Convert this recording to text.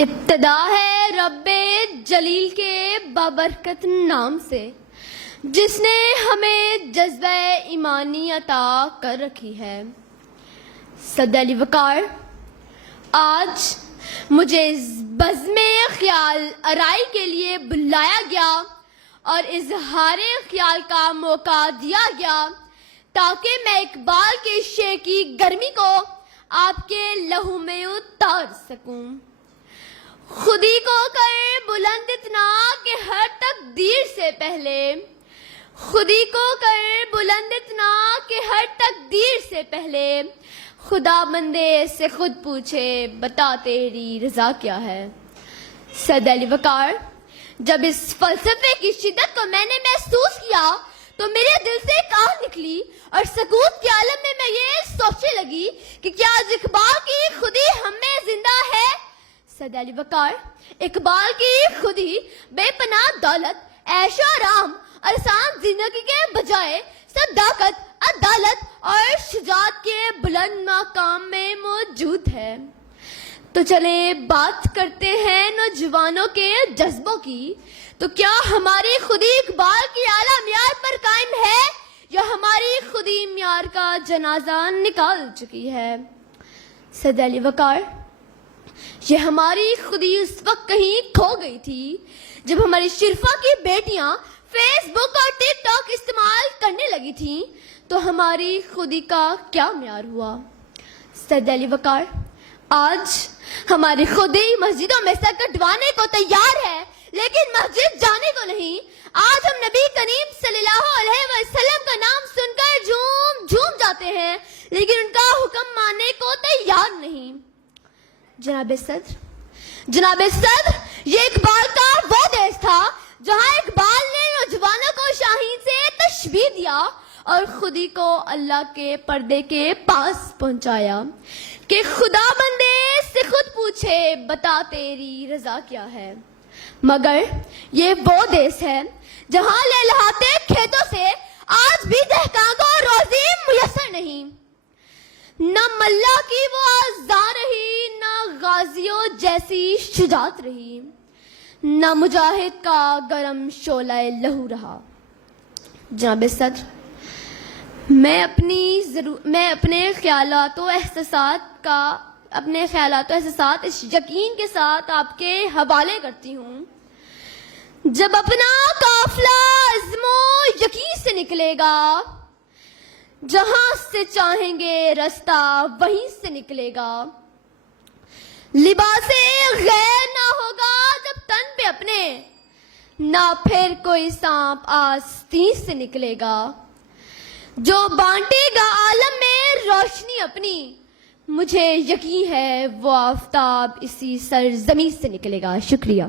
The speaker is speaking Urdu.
ابتدا ہے رب جلیل کے بابرکت نام سے، جس نے ہمیں جذبہ ایمانی عطا کر رکھی ہے۔ صد علی وقار، آج مجھے اس بزم خیال آرائی کے لیے بلایا گیا اور اظہار خیال کا موقع دیا گیا تاکہ میں اقبال کے شعر کی گرمی کو آپ کے لہو میں اتار سکوں۔ خودی کو کر بلند اتنا کہ ہر تقدیر سے پہلے، خودی کو کر بلند اتنا کہ ہر تقدیر سے پہلے، خدا بندے سے خود پوچھے بتا تیری رضا کیا ہے۔ صد علی وقار، جب اس فلسفے کی شدت کو میں نے محسوس کیا تو میرے دل سے ایک آہ نکلی اور سکوت کے عالم میں یہ سوچنے لگی کہ کیا آج اقبال کی خودی ہم میں زندہ ہے؟ صد علی وقار، اقبال کی خودی بے پناہ دولت، عیش و آرام اور آسان زندگی کے بجائے صداقت، عدالت اور شجاعت کے بلند مقام میں موجود ہے۔ تو چلیں بات کرتے ہیں نوجوانوں کے جذبوں کی۔ تو کیا ہماری خودی اقبال کی اعلیٰ معیار پر قائم ہے یا ہماری خودی معیار کا جنازہ نکال چکی ہے؟ صد علی وقار، یہ ہماری خودی اس وقت کہیں کھو گئی تھی جب ہماری شرفا کی بیٹیاں فیس بک اور ٹک ٹاک استعمال کرنے لگی تھیں، تو ہماری خودی کا کیا معیار ہوا؟ صد علی وقار، آج ہماری خودی مسجدوں میں سر کٹوانے کو تیار ہے لیکن مسجد جانے کو نہیں۔ آج ہم نبی کریم صلی اللہ علیہ وسلم کا نام سن کر جھوم جھوم جاتے ہیں لیکن ان کا حکم ماننے کو تیار نہیں۔ جناب صدر، یہ اقبال کا وہ دیش تھا جہاں اقبال نے نوجوانوں کو شاہین سے تشبیہ دیا اور خودی کو اللہ کے پردے کے پاس پہنچایا کہ خدا بندے سے خود پوچھے بتا تیری رضا کیا ہے۔ مگر یہ وہ دیش ہے جہاں لہلاتے کھیتوں سے آج بھی دہقان کو روزی میسر نہیں۔ نہ ملا کی وہ آزار رہی، نہ غازیوں جیسی شجاعت رہی، نہ مجاہد کا گرم شعلہ لہو رہا۔ جناب صدر، میں اپنے خیالات و احساسات اس یقین کے ساتھ آپ کے حوالے کرتی ہوں، جب اپنا قافلہ عزم و یقین سے نکلے گا، جہاں سے چاہیں گے رستہ وہیں سے نکلے گا، لباس غیر نہ ہوگا جب تن پہ اپنے، نہ پھر کوئی سانپ آستین سے نکلے گا، جو بانٹے گا عالم میں روشنی اپنی، مجھے یقین ہے وہ آفتاب اسی سرزمین سے نکلے گا۔ شکریہ۔